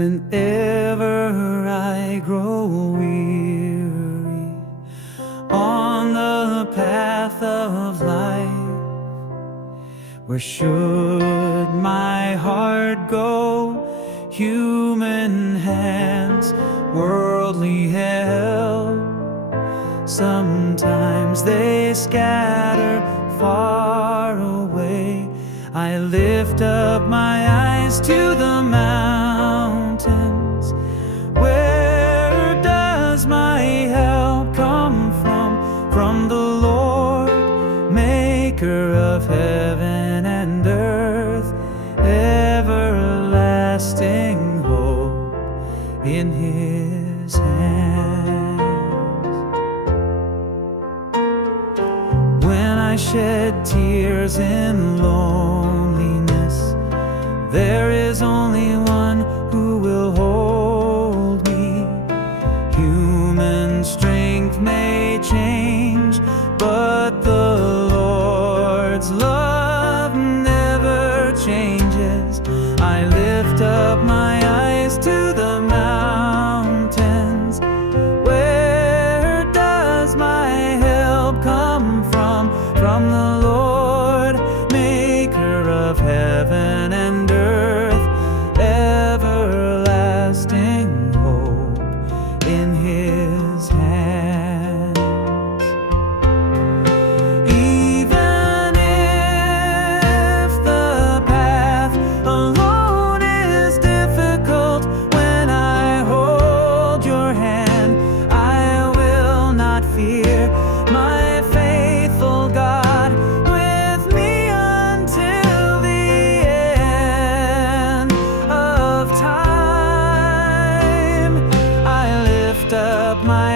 Whenever I grow weary on the path of life, where should my heart go? Human hands, worldly help. Sometimes they scatter far away. I lift up my eyes to the mountains. Where does my help come from? From the Lord, maker of heaven and earth. Everlasting hope in His hands. When I shed tears in loneliness, there is only one who will hold me. Human strength may change, but the Lord's love never changes. I lift up my eyes to the mountains. Where does my help come from? From the Lord, maker of heaven and earth. Everlasting hope in His hands. Even if the path alone is difficult, when I hold your hand, I will not fear. My faithful God with me until the end of time. I lift up my